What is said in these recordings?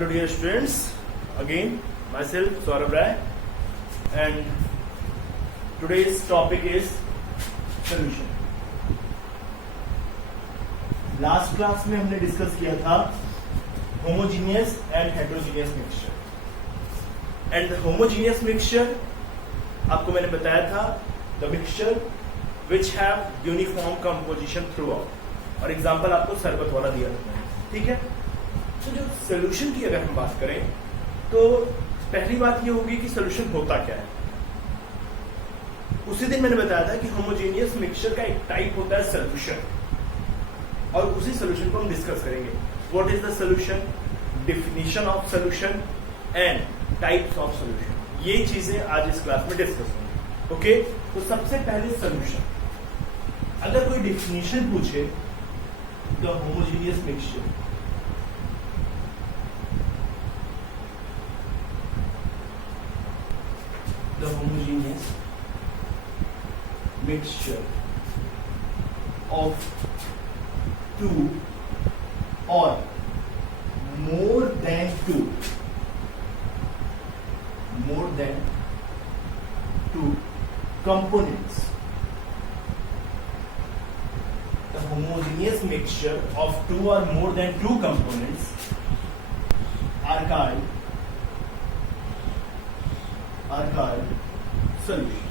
Hello dear students, again myself Saurabh Rai and today's topic is solution. Last class में हमने discuss किया था homogeneous and heterogeneous mixture and the homogeneous mixture आपको मैंने बताया था the mixture which have uniform composition through out और example आपको शरबत वाला दिया था, ठीक है। तो जो सोल्यूशन की अगर हम बात करें तो पहली बात ये होगी कि सोल्यूशन होता क्या है। उसी दिन मैंने बताया था कि होमोजेनियस मिक्सचर का एक टाइप होता है सोल्यूशन और उसी सोल्यूशन को हम डिस्कस करेंगे। What is the solution, definition of solution and types of solution, ये चीजें आज इस क्लास में डिस्कस होंगी। ओके, तो सबसे पहले सोल्यूशन, अगर कोई डेफिनेशन पूछे the homogeneous mixture, the homogeneous mixture of two or more than two components. The homogeneous mixture of two or more than two components are called solution.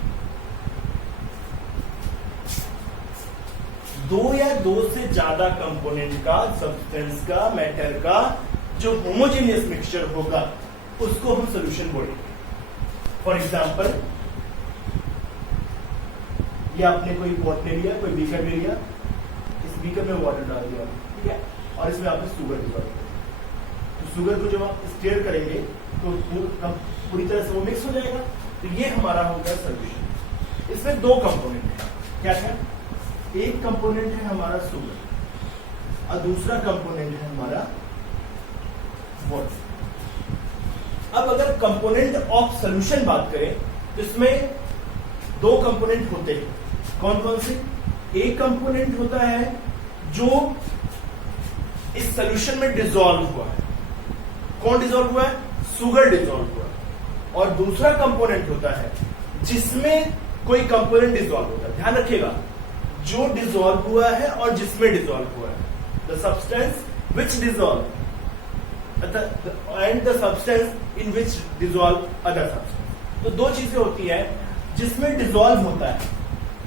दो या दो से ज्यादा कंपोनेंट का, सब्सटेंस का, मैटर का जो होमोजेनियस मिक्सचर होगा उसको हम सॉल्यूशन बोलेंगे। फॉर एग्जांपल, ये आपने कोई पॉट ले लिया, कोई बीकर ले लिया, इस बीकर में वाटर डाल दिया, ठीक है, और इसमें आपने शुगर भी डाल दिया। तो शुगर को जब आप स्टीयर करेंगे तो पूरी तरह से वो मिक्स हो जाएगा। तो ये हमारा होगा सॉल्यूशन। इसमें दो कंपोनेंट है, क्या क्या? एक कंपोनेंट है हमारा शुगर और दूसरा कंपोनेंट है हमारा वाटर। अब अगर कंपोनेंट ऑफ सॉल्यूशन बात करें तो इसमें दो कंपोनेंट होते हैं। कौन कौन से? एक कंपोनेंट होता है जो इस सॉल्यूशन में डिसॉल्व हुआ है। कौन डिसॉल्व हुआ है? शुगर डिसॉल्व हुआ है। और दूसरा कंपोनेंट होता है जिसमें कोई कंपोनेंट डिसॉल्व होता है। ध्यान रखिएगा, जो डिसॉल्व हुआ है और जिसमें डिसॉल्व हुआ है, the substance which dissolve and the substance in which dissolve other substance. तो दो चीजें होती है जिसमें डिसॉल्व होता है,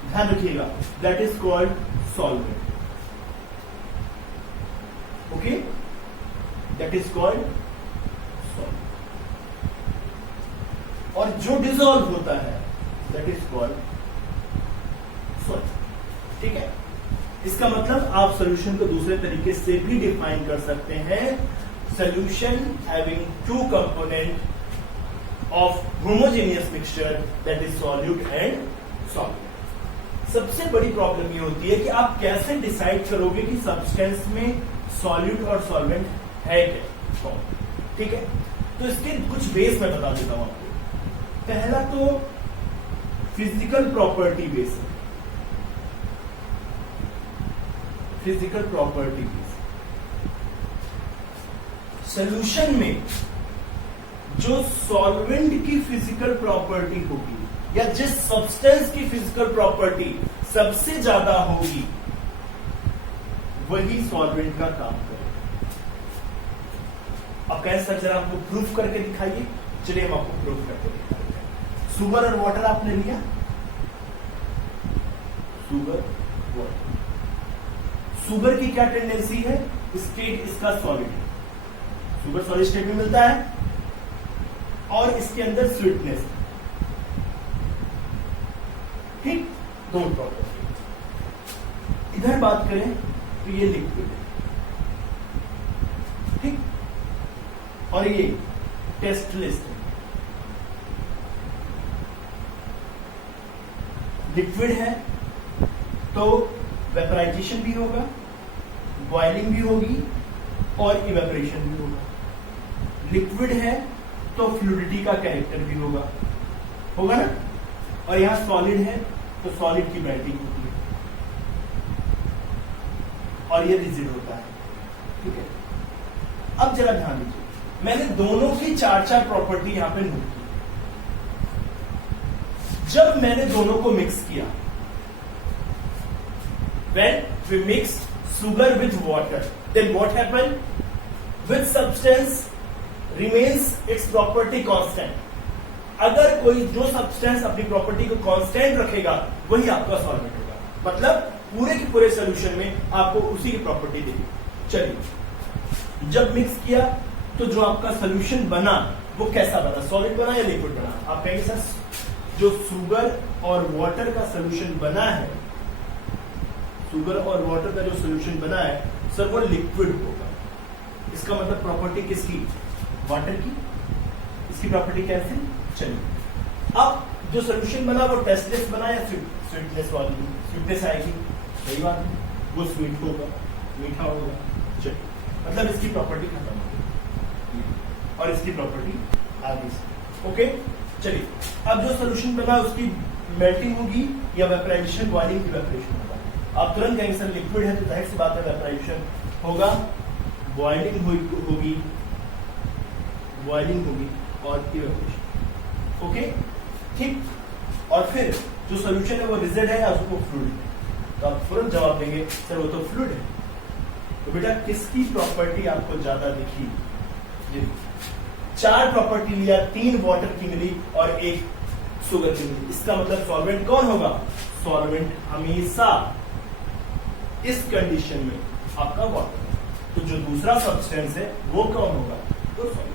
ध्यान रखिएगा, that is called solvent. Okay, that is called solvent. और जो डिसॉल्व होता है दैट इज कॉल्ड सॉल्वेंट, ठीक है। इसका मतलब आप सॉल्यूशन को दूसरे तरीके से भी डिफाइन कर सकते हैं, solution having two component of homogeneous mixture that is solute and solvent. सबसे बड़ी प्रॉब्लम ये होती है कि आप कैसे डिसाइड करोगे कि सब्सटेंस में सॉल्यूट और सॉल्वेंट है क्या, ठीक है। तो इसके कुछ बेस मैं बता देता हूं आपको। पहला तो फिजिकल प्रॉपर्टी बेस है, फिजिकल प्रॉपर्टी बेस। सॉल्यूशन में जो सॉल्वेंट की फिजिकल प्रॉपर्टी होगी या जिस सब्सटेंस की फिजिकल प्रॉपर्टी सबसे ज्यादा होगी वही सॉल्वेंट का काम करेगा। अब कहें सर जरा आपको प्रूफ करके दिखाइए। चलिए हम आपको प्रूफ करके दिखाएंगे। शुगर और वाटर आपने लिया, शुगर वाटर। शुगर की क्या टेंडेंसी है? स्टेट इसका सॉलिड है, शुगर सॉलिड स्टेट में मिलता है और इसके अंदर स्वीटनेस है, ठीक, दो प्रॉपर्टी। इधर बात करें तो ये लिक्विड है, ठीक, और ये टेस्टलेस है। लिक्विड है तो वेपराइजेशन भी होगा, बॉइलिंग भी होगी और इवेपोरेशन भी होगा। लिक्विड है तो फ्लूइडिटी का कैरेक्टर भी होगा ना। और यहां सॉलिड है तो सॉलिड की मेल्टिंग होती है और ये रिजिड होता है, ठीक है। अब जरा ध्यान दीजिए, मैंने दोनों की 4-4 प्रॉपर्टी यहां पे नोट की। जब मैंने दोनों को मिक्स किया, when we mix sugar with water, then what happened? Which substance remains its property constant? अगर कोई जो सब्सटेंस अपनी प्रॉपर्टी को कांस्टेंट रखेगा वही आपका सॉल्वेंट होगा, मतलब पूरे के पूरे सॉल्यूशन में आपको उसी की प्रॉपर्टी देगी। चलिए, जब मिक्स किया तो जो आपका सॉल्यूशन बना वो कैसा बना, सॉलिड बना या लिक्विड बना? आप कहेंगे सर जो शुगर और वाटर का सॉल्यूशन बना है, शुगर और वाटर का जो सॉल्यूशन बना है सर वो लिक्विड होगा। इसका मतलब प्रॉपर्टी किसकी? वाटर की। इसकी प्रॉपर्टी कैसे? चलिए, अब जो सॉल्यूशन बना वो टेस्टलेस बना या स्वीटनेस वाली? स्वीटनेस आएगी, सही बात है, वो स्वीट होगा, मीठा होगा। चलिए, मतलब इसकी प्रॉपर्टी खत्म हो गई और इसकी प्रॉपर्टी आगे से। ओके, चलिए, अब जो सॉल्यूशन बना उसकी मेल्टिंग होगी या वेपराइजेशन, बॉइलिंग, इवेपोरेशन होगा। आप तुरंत कहेंगे सर लिक्विड है तो जाहिर सी बात है वेपराइजेशन होगा, बॉइलिंग होगी, बॉइलिंग होगी और इवेपोरेशन। ओके, ठीक। और फिर जो सॉल्यूशन है वो रिजिड है या उसको फ्लूइड है? तो आप तुरंत जवाब देंगे सर वो तो फ्लूइड है। तो बेटा किसकी प्रॉपर्टी आपको ज्यादा दिखी? ये 4 प्रॉपर्टी लिया, 3 वाटर की मिली और 1 शुगर की मिली। इसका मतलब सॉल्वेंट कौन होगा? सॉल्वेंट हमेशा इस कंडीशन में आपका वाटर। तो जो दूसरा सब्सटेंस है वो कौन होगा? तो सॉल्वेंट।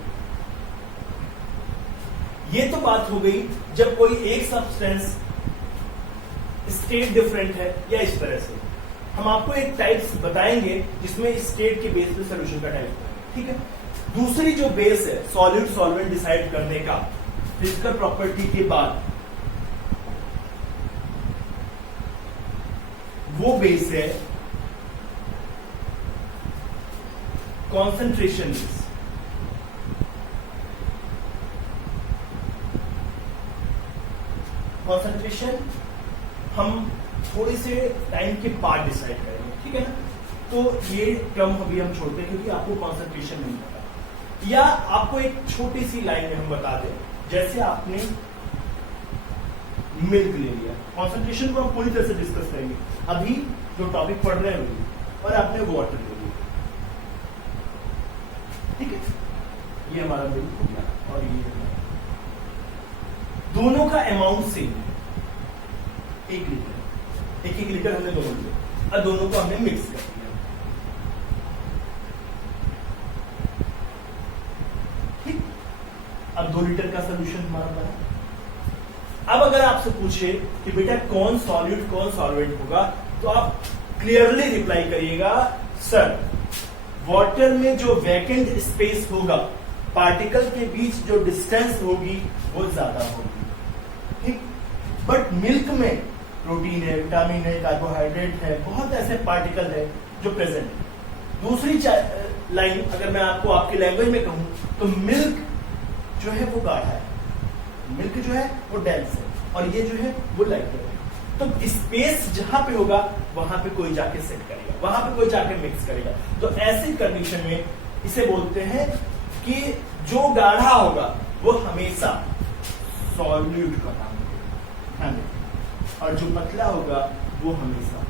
ये तो बात हो गई जब कोई एक सब्सटेंस स्टेट डिफरेंट है या इस तरह से। हम आपको एक टाइप्स बताएंगे जिसमें स्टेट के बेस पे सॉल्यूशन का टाइप है, ठीक है। दूसरी जो बेस है सॉलिड सॉल्वेंट डिसाइड करने का फिजिकल प्रॉपर्टी के बाद, वो बेस है कॉन्सेंट्रेशन बेस। कॉन्सेंट्रेशन हम थोड़े से टाइम के बाद डिसाइड करेंगे, ठीक है ना। तो ये टर्म अभी हम छोड़ते हैं क्योंकि आपको कॉन्सेंट्रेशन नहीं पता। या आपको एक छोटी सी लाइन में हम बता दें, जैसे आपने मिल्क ले लिया, कॉन्सेंट्रेशन को हम पूरी तरह से डिस्कस करेंगे अभी जो टॉपिक पढ़ रहे हैं वही, और आपने वाटर ले लिया, ठीक है। ये हमारा मिल्क हो गया और ये दोनों का अमाउंट सेम है, 1 लीटर, 1 लीटर हमने दोनों लिए और दोनों को हमने मिक्स कर दिया, ठीक। अब 2 लीटर का सॉल्यूशन हमारा बना। अब अगर आपसे पूछे कि बेटा कौन सॉल्यूट कौन सॉल्वेंट होगा, तो आप क्लियरली रिप्लाई करिएगा सर वाटर में जो वैकेंट स्पेस होगा, पार्टिकल के बीच जो डिस्टेंस होगी वो ज्यादा होगी, ठीक। बट मिल्क में प्रोटीन है, विटामिन है, कार्बोहाइड्रेट है, बहुत ऐसे पार्टिकल है जो प्रेजेंट है। दूसरी लाइन अगर मैं आपको आपकी लैंग्वेज में कहूं तो मिल्क जो है वो गाढ़ा है, मिल्क जो है वो डेंस है और ये जो है वो लाइटर है। तो स्पेस जहां पे होगा वहां पे कोई जाके सेट करेगा, वहां पे कोई जाके मिक्स करेगा। तो ऐसी कंडीशन में इसे बोलते हैं कि जो गाढ़ा होगा वो हमेशा सॉल्यूट का काम करेगा और जो पतला होगा वो हमेशा।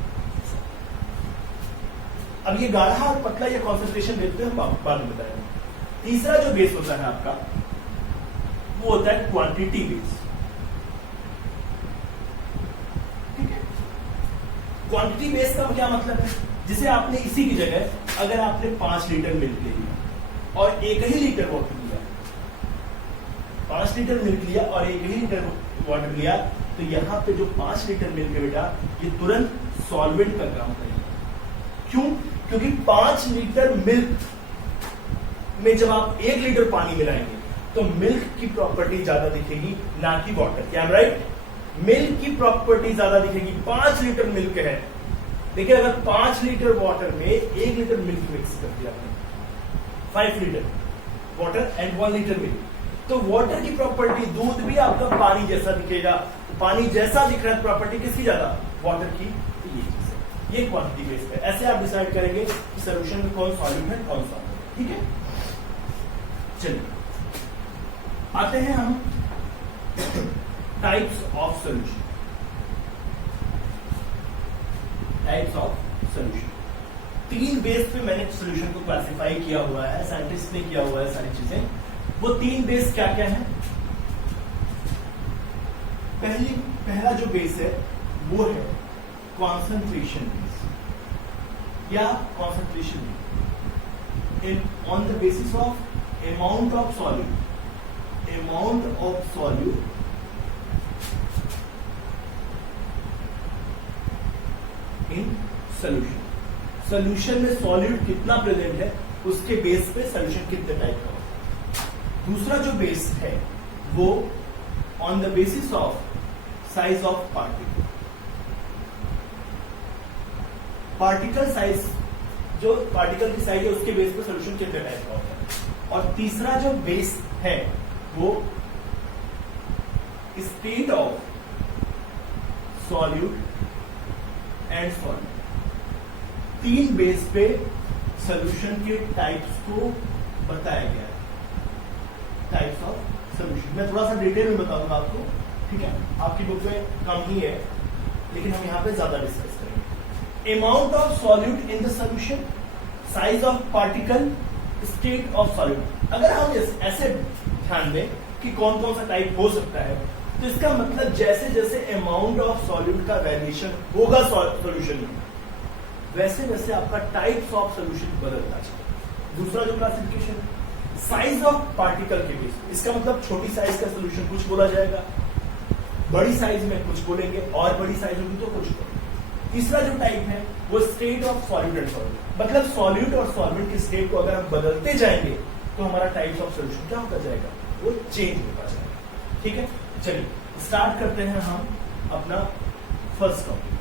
अब ये गाढ़ा और पतला ये कॉन्सेंट्रेशन देखते हैं, हम बाद में बताएंगे। तीसरा जो बेस होता है आपका वो होता है क्वांटिटी बेस, ठीक है। क्वांटिटी बेस का क्या मतलब है? जिसे आपने इसी की जगह अगर आपने 5 लीटर मिल्क ले लिया और 1 ही लीटर वाटर लिया, 5 लीटर मिल्क लिया और 1 ही लीटर वाटर लिया, तो यहां पे जो 5 लीटर मिल्क है बेटा ये तुरंत सॉल्वेंट का काम करेगा। क्यों? क्योंकि 5 लीटर मिल्क में जब आप 1 लीटर पानी मिलाएंगे तो मिल्क की प्रॉपर्टी ज्यादा दिखेगी ना कि वाटर। क्या राइट? मिल्क की प्रॉपर्टी ज्यादा दिखेगी। 5 लीटर मिल्क है, देखिए अगर 5 लीटर वाटर में 1 लीटर मिल्क मिक्स कर दिया आपने, 5 litre water and 1 litre milk, तो वाटर की प्रॉपर्टी दूध भी आपका पानी जैसा दिखेगा। पानी जैसा दिख रहा है प्रॉपर्टी किसकी ज्यादा? वाटर की। तो ये चीज है, ये क्वांटिटी बेस्ड है। ऐसे आप डिसाइड करेंगे कि सॉल्यूशन में कौन सॉल्यूट है कौन सॉल्वेंट है, ठीक है। चलिए आते हैं हम types of solution. Types of solution, 3 base पे मैंने सॉल्यूशन को क्लासिफाई किया हुआ है, साइंटिस्ट ने किया हुआ है सारी चीजें। वो 3 बेस क्या क्या है? पहला जो बेस है वो है कॉन्सेंट्रेशन बेस या concentration in on the basis of amount of solute in solution. Solution में सॉल्यूट कितना प्रेजेंट है उसके बेस पे सॉल्यूशन कितने टाइप का होता है। दूसरा जो बेस है वो on the basis of size of particle size, जो पार्टिकल की साइज है उसके बेस पे सॉल्यूशन कितने टाइप का होता है। और तीसरा जो बेस है वो state of solute and solute. 3 base पे सॉल्यूशन के टाइप्स को बताया गया है, टाइप्स ऑफ सॉल्यूशन। मैं थोड़ा सा डिटेल में बताऊंगा आपको, ठीक है? आपकी बुक में कम ही है लेकिन हम यहां पे ज्यादा डिस्कस करेंगे। Amount of solute in the solution, size of particle, state of solute. अगर हम ऐसे ध्यान दें कि कौन कौन सा टाइप हो सकता है, तो इसका मतलब जैसे जैसे अमाउंट ऑफ सॉल्यूट का वेरिएशन होगा सॉल्यूशन में, वैसे वैसे आपका टाइप्स ऑफ सॉल्यूशन बदलता जाएगा। दूसरा जो क्लासिफिकेशन, साइज ऑफ पार्टिकल के बेस, इसका मतलब छोटी साइज का सॉल्यूशन कुछ बोला जाएगा, बड़ी साइज में कुछ बोलेंगे, और बड़ी साइज होगी तो कुछ बोलेंगे। तीसरा जो टाइप है वो state of solute and solvent, मतलब सॉल्यूट और सॉल्वेंट के स्टेट को अगर हम बदलते जाएंगे तो हमारा टाइप्स ऑफ सॉल्यूशन क्या होता जाएगा, वो चेंज होता जाएगा। ठीक है, चलिए स्टार्ट करते हैं हम अपना फर्स्ट टॉपिक।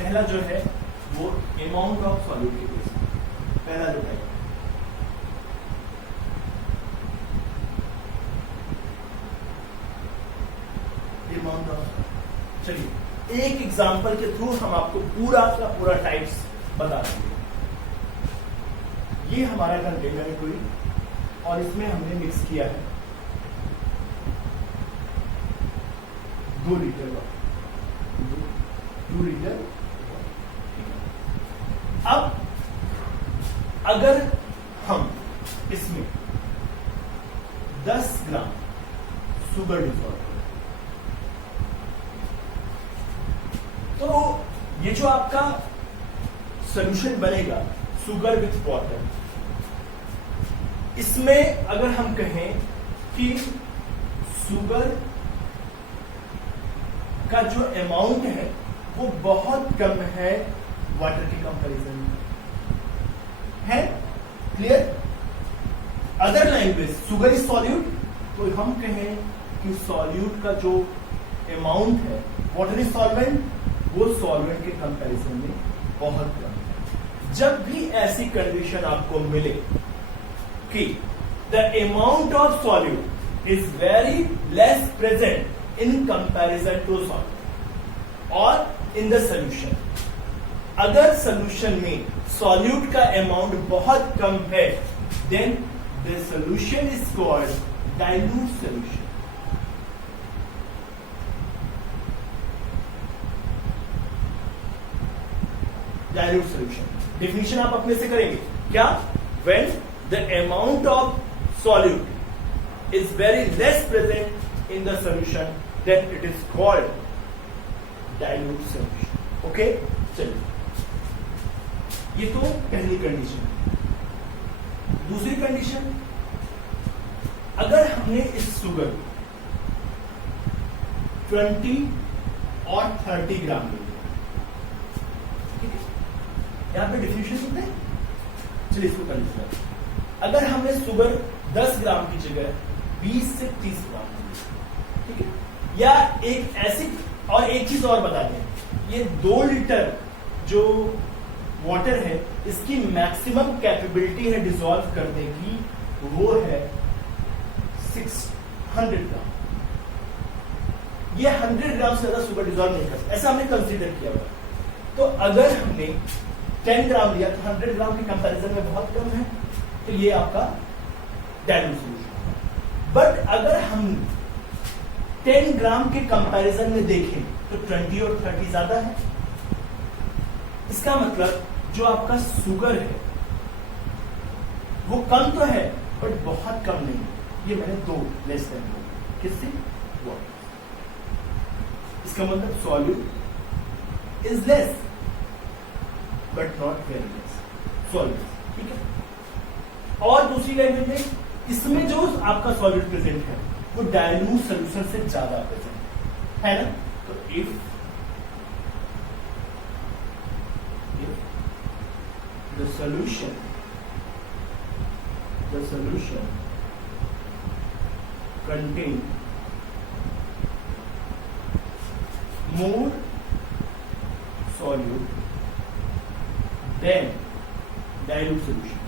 पहला जो है वो अमाउंट ऑफ सॉल्यूट के बेस, पहला जो टाइप अमाउंट ऑफ। चलिए एक एग्जांपल के थ्रू हम आपको पूरा का पूरा टाइप्स बता देंगे। ये हमारा कंटेनर है कोई, और इसमें हमने मिक्स किया है 2 लीटर। अब अगर हम इसमें 10 ग्राम शुगर डिजॉल्व करें तो ये जो आपका सॉल्यूशन बनेगा शुगर विथ वाटर, इसमें अगर हम कहें कि शुगर का जो अमाउंट है वो बहुत कम है वाटर के कंपैरिजन में, है clear? Other language sugar is solute, तो हम कहें कि सॉल्यूट का जो अमाउंट है, वाटर इज सॉल्वेंट, वो सॉल्वेंट के कंपैरिजन में बहुत कम है। जब भी ऐसी कंडीशन आपको मिले कि the amount of solute is very less present in comparison to solvent और इन द सॉल्यूशन, अगर सॉल्यूशन में सॉल्यूट का अमाउंट बहुत कम है, then the solution is called dilute solution. Dilute solution definition आप अपने से करेंगे क्या? When the amount of solute is very less present in the solution, then it is called dilute solution. Okay, चलिए ये तो पहली कंडीशन। दूसरी कंडीशन, अगर हमने इस शुगर 20 और 30 ग्राम ले, यहां पे डिफ्यूजन होते हैं। चलिए इसको कर लेते हैं। अगर हमने शुगर 10 ग्राम की जगह 20 से 30 ग्राम, ठीक है? या एक ऐसी, और एक चीज और बता दें, ये 2 लीटर जो वाटर है इसकी मैक्सिमम कैपेबिलिटी है डिसॉल्व करने की, वो है 600 ग्राम। ये 100 ग्राम से ज्यादा शुगर डिसॉल्व नहीं कर सकता, ऐसा हमने कंसीडर किया हुआ। तो अगर हमने 10 ग्राम लिया तो 100 ग्राम के कंपैरिजन में बहुत कम है, तो ये आपका डाइल्यूट सॉल्यूशन। बट अगर हम 10 ग्राम के कंपैरिजन में देखें तो 20 और 30 ज्यादा है। इसका मतलब जो आपका शुगर है वो कम तो है बट बहुत कम नहीं है। ये मैंने 2 लेस देन किससे, वाटर। इसका मतलब solute is less but not very less, solute, ठीक है। और दूसरी लैंग्वेज में इसमें जो आपका सॉल्यूट प्रेजेंट है वो डाइल्यूट सॉल्यूशन से ज्यादा प्रेजेंट है ना। तो if the solution contain more solute than dilute solution,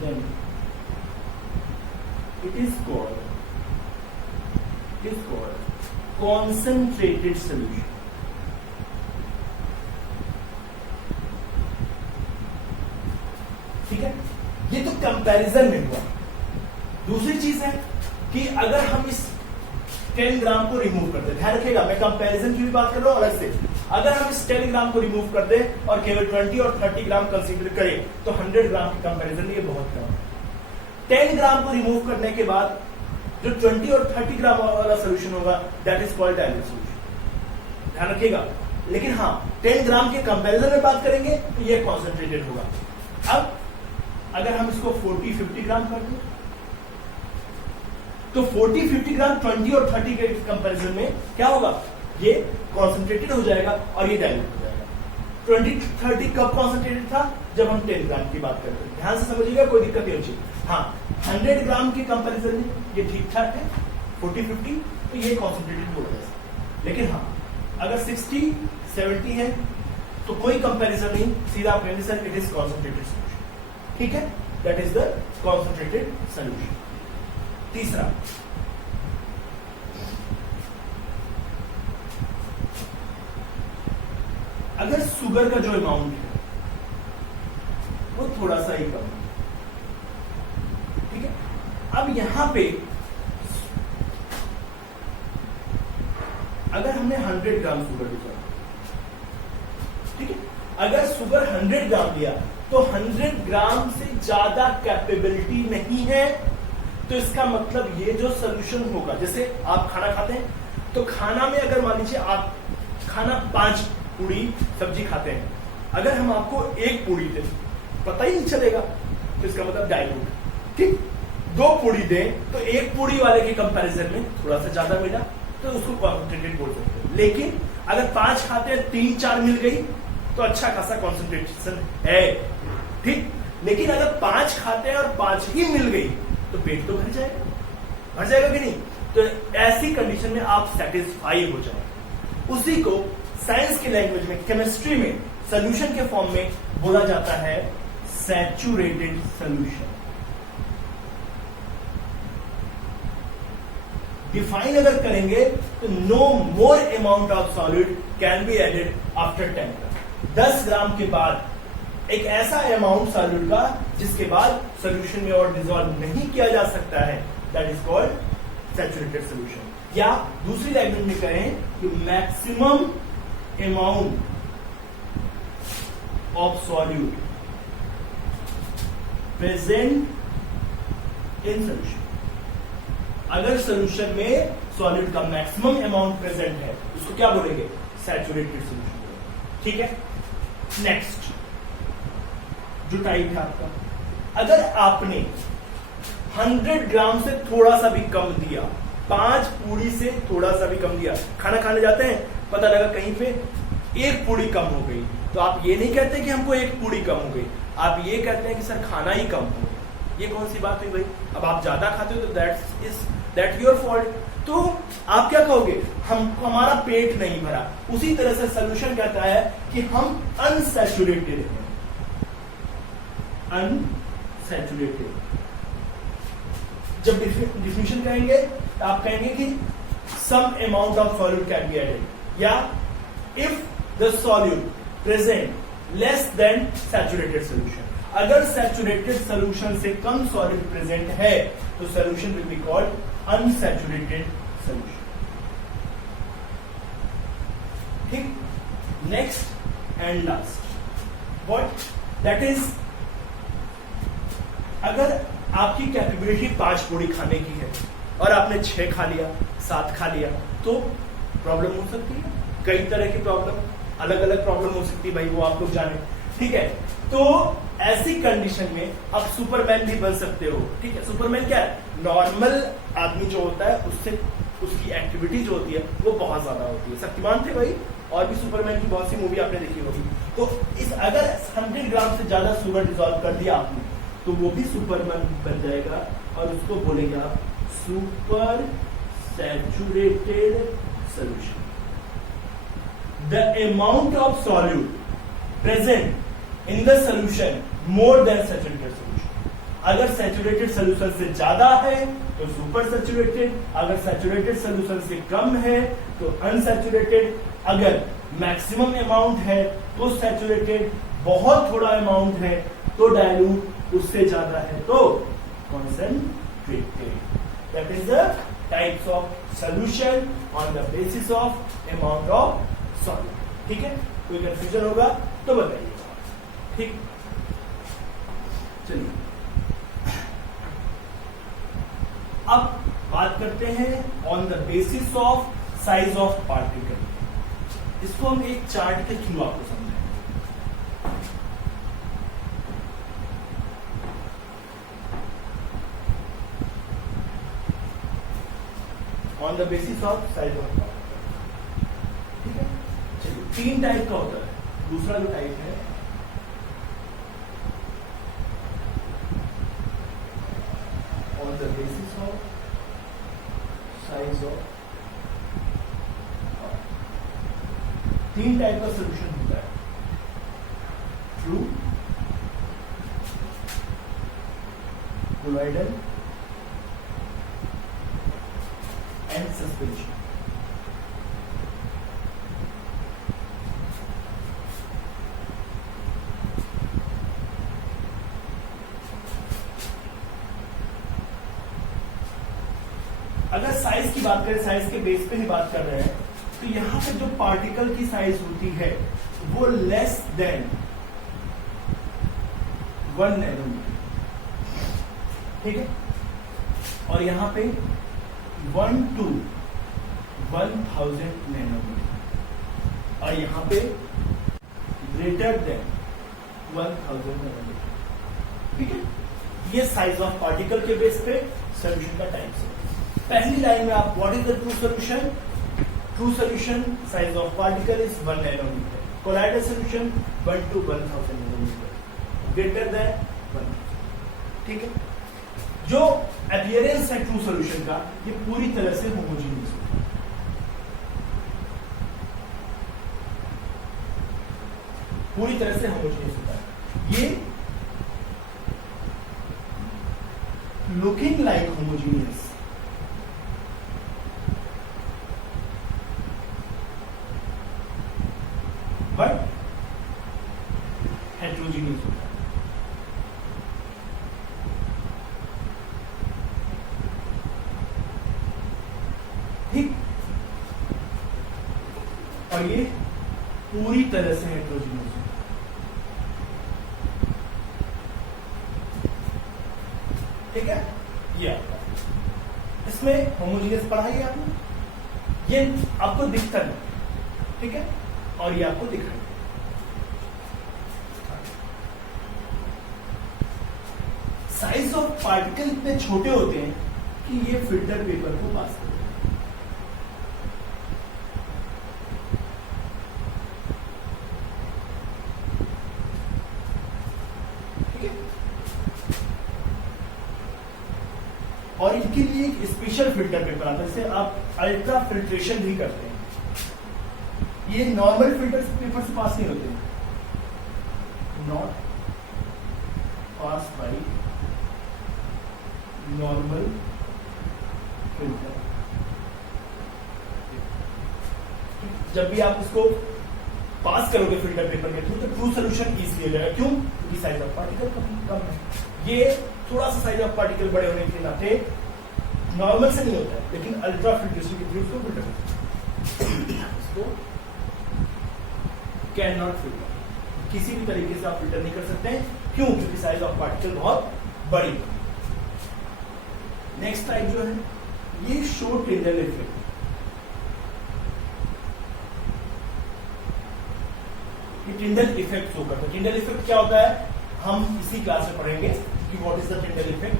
then it is called concentrated solution। ठीक है, ये तो कंपैरिजन में हुआ। दूसरी चीज है कि अगर हम इस 10 ग्राम को रिमूव कर दे, ध्यान रखिएगा मैं कंपैरिजन की भी बात कर रहा हूं अलग से। अगर हम इस 10 ग्राम को रिमूव कर दे और केवल 20 और 30 ग्राम कंसीडर करें तो 100 ग्राम के कंपैरिजन में ये बहुत कम है। 10 ग्राम को रिमूव करने के बाद जो 20 और 30 ग्राम वाला सोल्यूशन होगा that is called dilute solution, ध्यान रखिएगा। लेकिन हाँ 10 ग्राम के कंपैरिजन में बात करेंगे तो ये कॉन्सेंट्रेटेड होगा। अब अगर हम इसको 40-50 ग्राम कर दें तो 40-50 ग्राम 20 और 30 के कंपैरिजन में क्या होगा, ये कॉन्सेंट्रेटेड हो जाएगा और ये डाइल्यूट हो जाएगा। 20-30 कब कॉन्सेंट्रेटेड था, जब हम 10 ग्राम की बात करते हैं। ध्यान से समझिएगा, कोई दिक्कत नहीं होगी। हाँ 100 ग्राम के कंपैरिजन में ये ठीक ठाक है, 40-50 तो ये कॉन्सेंट्रेटेड हो जाएगा। लेकिन हाँ अगर 60-70 है तो कोई कंपैरिजन नहीं, सीधा आप कहेंगे sir it is concentrated solution. ठीक है, that is the concentrated solution. तीसरा, अगर शुगर का जो अमाउंट है वो थोड़ा सा ही कम है, ठीक है। अब यहां पे अगर हमने 100 ग्राम शुगर लिया, ठीक है, अगर शुगर 100 ग्राम लिया तो 100 ग्राम से ज्यादा कैपेबिलिटी नहीं है। तो इसका मतलब ये जो सोल्यूशन होगा, जैसे आप खाना खाते हैं तो खाना में अगर मान लीजिए आप खाना 5 पूड़ी सब्जी खाते हैं, अगर हम आपको 1 पूड़ी दें पता ही नहीं चलेगा, तो इसका मतलब डाइल्यूट। ठीक, 2 पूड़ी दें तो 1 पूड़ी वाले के कंपैरिजन में थोड़ा सा ज्यादा मिला तो उसको कॉन्सेंट्रेटेड बोल सकते हैं। लेकिन अगर 5 खाते हैं 3-4 मिल गई तो अच्छा खासा कॉन्सेंट्रेशन है, ठीक। लेकिन अगर 5 खाते हैं और 5 ही मिल गई तो पेट तो भर जाएगा कि नहीं। तो ऐसी कंडीशन में आप सेटिस्फाई हो जाए। उसी को साइंस की लैंग्वेज में, केमिस्ट्री में सॉल्यूशन के फॉर्म में बोला जाता है सैचुरेटेड सॉल्यूशन। डिफाइन अगर करेंगे तो no more amount of solid can be added after 10 gram. 10 gram के बाद एक ऐसा अमाउंट सॉल्यूट का जिसके बाद सॉल्यूशन में और डिसॉल्व नहीं किया जा सकता है, that is called saturated solution. या दूसरी लैंग्वेज में कहें कि maximum amount of solute present in solution. अगर सॉल्यूशन में सॉल्यूट का मैक्सिमम अमाउंट प्रेजेंट है उसको क्या बोलेंगे, सैचुरेटेड सॉल्यूशन। ठीक है, नेक्स्ट जो टाइप है आपका, अगर आपने 100 ग्राम से थोड़ा सा भी कम दिया, 5 पूड़ी से थोड़ा सा भी कम दिया, खाना खाने जाते हैं पता लगा कहीं पे 1 पूड़ी कम हो गई, तो आप ये नहीं कहते कि हमको 1 पूड़ी कम हो गई, आप ये कहते हैं कि सर खाना ही कम हो गया। ये कौन सी बात हुई भाई, अब आप ज्यादा खाते हो तो दैट योर फॉल्ट। तो आप क्या कहोगे, हमारा पेट नहीं भरा। उसी तरह से सोल्यूशन कहता है कि हम अनसैचुरेटेड हैं, अनसैचुरेटेड। जब डिफिनेशन कहेंगे तो आप कहेंगे कि some amount of solute can be added, या if the solute present less than saturated solution, अगर सैचुरेटेड सोल्यूशन से कम सॉल्यूट प्रेजेंट है तो solution will be called unsaturated solution. ठीक, next and last what that is, अगर आपकी capability 5 पूड़ी खाने की है और आपने 6 खा लिया, 7 खा लिया, तो प्रॉब्लम हो सकती है। कई तरह की प्रॉब्लम, अलग अलग प्रॉब्लम हो सकती है भाई, वो आप लोग जाने। ठीक है, तो ऐसी कंडीशन में आप सुपरमैन भी बन सकते हो। ठीक है, सुपरमैन क्या है, नॉर्मल आदमी जो होता है उससे उसकी एक्टिविटी जो होती है वो बहुत ज्यादा होती है। शक्तिमान थे भाई, और भी सुपरमैन की बहुत सी मूवी आपने देखी होगी। तो इस अगर 100 ग्राम से ज्यादा शुगर डिसॉल्व कर दिया आपने तो वो भी सुपरमैन बन जाएगा, और उसको बोलेगा super saturated solution. The amount of solute present in the solution more than saturated solution, अगर सैचुरेटेड सॉल्यूशन से ज्यादा है तो सुपर सैचुरेटेड, अगर सैचुरेटेड सॉल्यूशन से कम है तो अनसैचुरेटेड, अगर मैक्सिमम अमाउंट है तो सैचुरेटेड, बहुत थोड़ा अमाउंट है तो डाइल्यूट, उससे ज्यादा है तो concentrated. That is the types of solution on the basis of amount of solute. ठीक है, कोई कंफ्यूजन होगा तो बताइएगा। ठीक, चलिए अब बात करते हैं on the basis of size of particle. इसको हम एक चार्ट के थ्रू आपको समझाएंगे। On the basis of size of particle. ठीक है, चलिए 3 टाइप का होता है। दूसरा जो टाइप है on the basis of size of, 3 type का सोल्यूशन होता है, ट्रू, कोलॉइडल एंड सस्पेंशन। अगर साइज की बात करें, साइज के बेस पे ही बात कर रहे हैं, तो यहां पे जो पार्टिकल की साइज होती है वो लेस देन 1 नैनोमीटर। ठीक है, और यहां पे 1 to 1000 नैनोमीटर, और यहां पे ग्रेटर देन 1000 नैनोमीटर। ठीक है, ये साइज ऑफ पार्टिकल के बेस पे सोल्यूशन का टाइप है। पहली लाइन में आप what is the true solution, true solution size of particle is 1 nanometre, colloidal solution 1 to 1000 nanometre, greater than 1000। ठीक है, जो अपीयरेंस है ट्रू सोल्यूशन का, ये पूरी तरह से होमोजीनियस होता है। पूरी तरह से होमोजीनियस होता है। ये looking like homogeneous, but heterogeneous होता है। ठीक, और ये पूरी तरह से हेट्रोजीनियस होता है। ठीक है, ये आपका, इसमें होमोजीनियस पढ़ा है आपने, ये आपको दिखता नहीं। ठीक है, और ये आपको दिखाई। साइज ऑफ पार्टिकल इतने छोटे होते हैं कि ये फिल्टर पेपर को पास करते हैं। ठीक है, और इनके लिए एक स्पेशल फिल्टर पेपर आता है, जिसे आप अल्ट्रा फिल्ट्रेशन भी करते हैं। ये नॉर्मल फिल्टर पेपर से पास नहीं होते, not pass by normal filter. जब भी आप इसको पास करोगे फिल्टर पेपर के थ्रू तो ट्रू सोल्यूशन ईजिली हो जाएगा। क्यों? क्योंकि साइज ऑफ पार्टिकल कम है। ये थोड़ा सा साइज ऑफ पार्टिकल बड़े होने के नाते नॉर्मल से नहीं होता है, लेकिन अल्ट्रा फिल्ट्रेशन के थ्रू इसको फिल्टर इसको कैन नॉट फिल्टर, किसी भी तरीके से आप फिल्टर नहीं कर सकते हैं। क्यों? क्योंकि साइज ऑफ पार्टिकल बहुत बड़ी। नेक्स्ट टाइप जो है ये show Tyndall effect. Tyndall effect show करता है। टिंडल इफेक्ट क्या होता है हम इसी क्लास में पढ़ेंगे कि what is the Tyndall effect.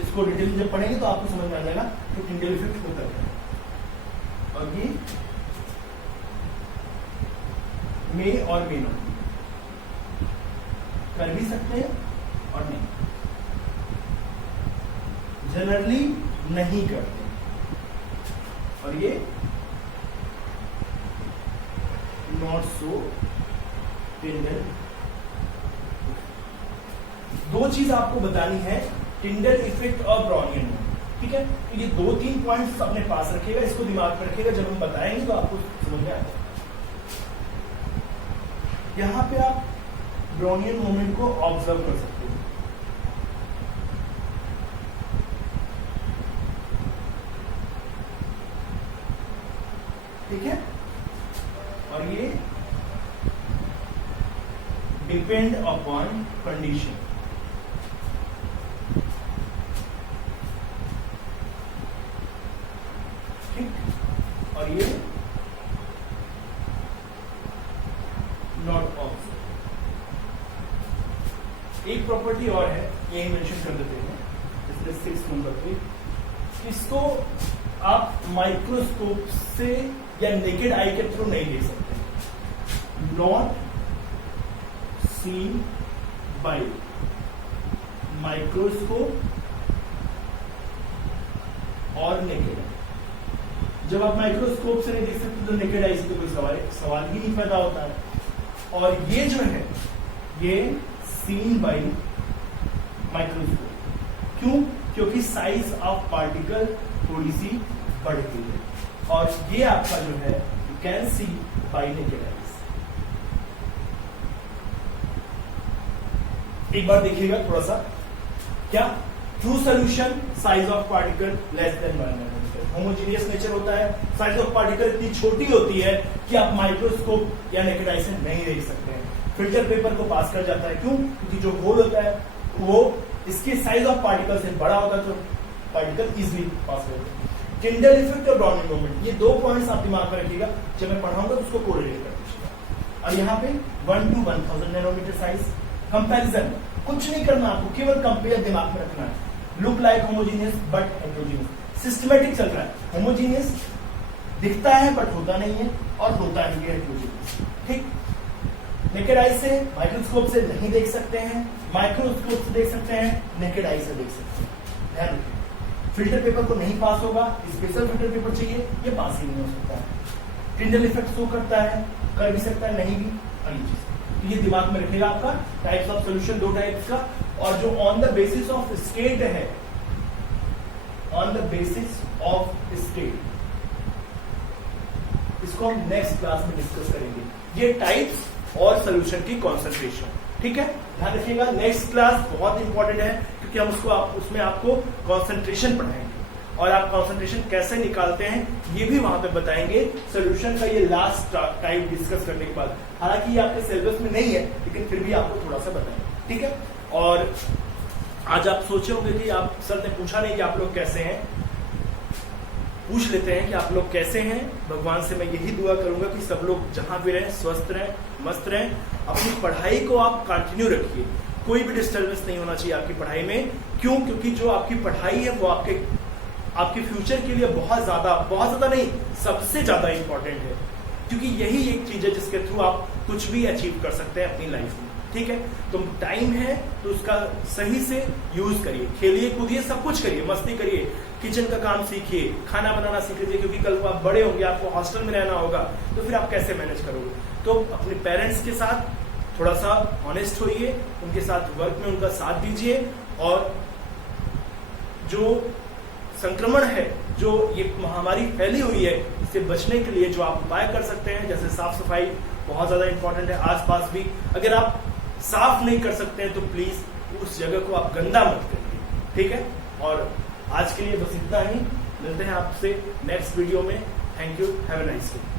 इसको डिटेल में जब पढ़ेंगे तो आपको समझ में आ जाएगा कि टिंडल इफेक्ट होता है। और ये मे और मे नॉट कर भी सकते हैं और नहीं, जनरली नहीं करते। और ये नॉट सो टिंडल। दो चीज आपको बतानी है, टिंडल इफेक्ट और ब्राउनियन। ठीक है, तो ये 2-3 पॉइंट्स अपने पास रखिएगा, इसको दिमाग में रखिएगा, जब हम बताएंगे तो आपको समझ में आएगा। यहां पे आप ब्राउनियन मोमेंट को ऑब्जर्व कर सकते हो। ठीक है, और ये डिपेंड अपॉन कंडीशन। ठीक, और ये नॉट ऑब्जर्व। एक प्रॉपर्टी और है, यही मेंशन कर देते हैं, इसलिए 6 नंबर पे। इसको आप माइक्रोस्कोप से या नेकेड आई के थ्रू नहीं देख सकते। नॉट seen by microscope और नेकेड आई। जब आप माइक्रोस्कोप से नहीं देख सकते तो नेकेड आई से तो कोई सवाल ही नहीं पैदा होता है। और ये जो है ये सीन बाय माइक्रोस्कोप। क्यों? क्योंकि साइज ऑफ पार्टिकल थोड़ी सी बढ़ गई है। और ये आपका जो है you can see by naked eye. एक बार देखिएगा थोड़ा सा, क्या true solution size of particle less than 1 nanometre, homogeneous nature होता है। साइज ऑफ पार्टिकल इतनी छोटी होती है कि आप माइक्रोस्कोप या नेकेड आई से नहीं देख सकते हैं। फिल्टर पेपर को पास कर जाता है। क्यों? क्योंकि जो होल होता है वो इसके साइज ऑफ पार्टिकल से बड़ा होता है, तो पार्टिकल इजिली पास हो जाता है। टिंडल इफेक्ट और ब्राउनिंग मोमेंट, ये 2 पॉइंट्स आप दिमाग में रखिएगा, जब मैं पढ़ाऊंगा तो उसको कोरिलेट कर दीजिएगा। और यहाँ पे 1 to 1000 नैनोमीटर साइज। कंपैरिजन कुछ नहीं करना, आपको केवल कंपेयर दिमाग में रखना है। Look like homogeneous but heterogeneous. Systematic चल रहा है, होमोजीनियस दिखता है बट होता नहीं है, और होता नहीं है हेटेरोजीनियस। ठीक, नेकेड आई से माइक्रोस्कोप से नहीं देख सकते हैं, माइक्रोस्कोप से देख सकते हैं, नेकेड आई से देख सकते हैं। ध्यान रखिए, फिल्टर पेपर को नहीं पास होगा, स्पेशल फिल्टर पेपर चाहिए, ये पास ही नहीं हो सकता है। टिंडल इफेक्ट शो करता है, कर भी सकता है, नहीं भी, अगली चीज। तो ये दिमाग में रखेगा आपका टाइप्स ऑफ सॉल्यूशन, 2 टाइप्स का। और जो on the basis of state है, on the basis of state, इसको हम नेक्स्ट क्लास में डिस्कस करेंगे, ये टाइप्स और सॉल्यूशन की कॉन्सेंट्रेशन। ठीक है, ध्यान रखिएगा, नेक्स्ट क्लास बहुत इंपॉर्टेंट है, क्योंकि हम उसमें आपको कॉन्सेंट्रेशन पढ़ाएंगे और आप कॉन्सेंट्रेशन कैसे निकालते हैं ये भी वहां पे बताएंगे। सॉल्यूशन का ये लास्ट टाइप डिस्कस करने के बाद, हालांकि ये आपके सिलेबस में नहीं है, लेकिन फिर भी आपको थोड़ा सा बताएंगे। ठीक है, और आज आप सोचे होंगे कि आप, सर ने पूछा नहीं कि आप लोग कैसे हैं, पूछ लेते हैं कि आप लोग कैसे हैं। भगवान से मैं यही दुआ करूंगा कि सब लोग जहां भी रहें स्वस्थ रहें, मस्त रहें। अपनी पढ़ाई को आप कंटिन्यू रखिए, कोई भी डिस्टर्बेंस नहीं होना चाहिए आपकी पढ़ाई में। क्यों? क्योंकि जो आपकी पढ़ाई है वो आपके फ्यूचर के लिए बहुत ज्यादा नहीं, सबसे ज्यादा इंपॉर्टेंट है, क्योंकि यही एक चीज है जिसके थ्रू आप कुछ भी अचीव कर सकते हैं अपनी लाइफ में। ठीक है, तो टाइम है तो उसका सही से यूज करिए, खेलिए कूदिए, सब कुछ करिए, मस्ती करिए, किचन का काम सीखिए, खाना बनाना सीख लीजिए, क्योंकि कल को आप बड़े होंगे, आपको हॉस्टल में रहना होगा, तो फिर आप कैसे मैनेज करोगे। तो अपने पेरेंट्स के साथ थोड़ा सा ऑनेस्ट होइए, उनके साथ वर्क में उनका साथ दीजिए, और जो संक्रमण है, जो ये महामारी फैली हुई है, इससे बचने के लिए जो आप उपाय कर सकते हैं, जैसे साफ सफाई बहुत ज्यादा इंपॉर्टेंट है। आसपास भी अगर आप साफ नहीं कर सकते हैं तो प्लीज उस जगह को आप गंदा मत करिए, ठीक है। और आज के लिए बस इतना ही, मिलते हैं आपसे नेक्स्ट वीडियो में। Thank you, have a nice day.